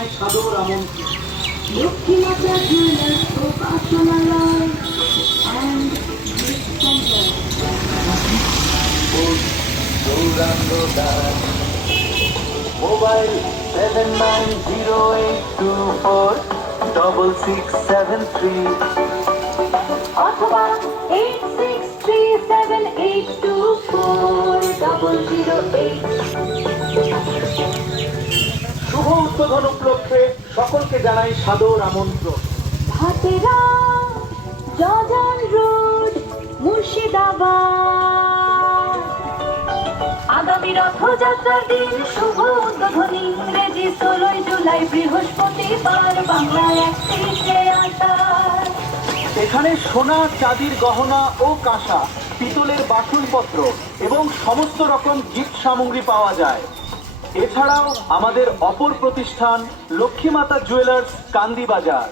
জানায় সাদর আমন্ত্রণ। লক্ষ্মীমাতা জুয়েলার্স প্রকাশনালয় and মোবাইল 7908246673 অথবা 8637824008। শুভ উদ্বোধন উপলক্ষে সকলকে জানাই সাদর আমন্ত্রণ। ভাতেরা জজান রোড মুর্শিদাবাদ। আগামী রথযাত্রার দিন শুভ উদ্বোধনী ইংরেজি 16 জুলাই বৃহস্পতিবার বাংলা 31 আষাঢ়। এখানে সোনা চাঁদির গহনা ও কাঁসা, পিতলের বাসনপত্র এবং সমস্ত রকম গিফট সামগ্রী পাওয়া যায়। এছাড়াও আমাদের অপর প্রতিষ্ঠান লক্ষ্মীমাতা জুয়েলার্স কান্দিবাজার।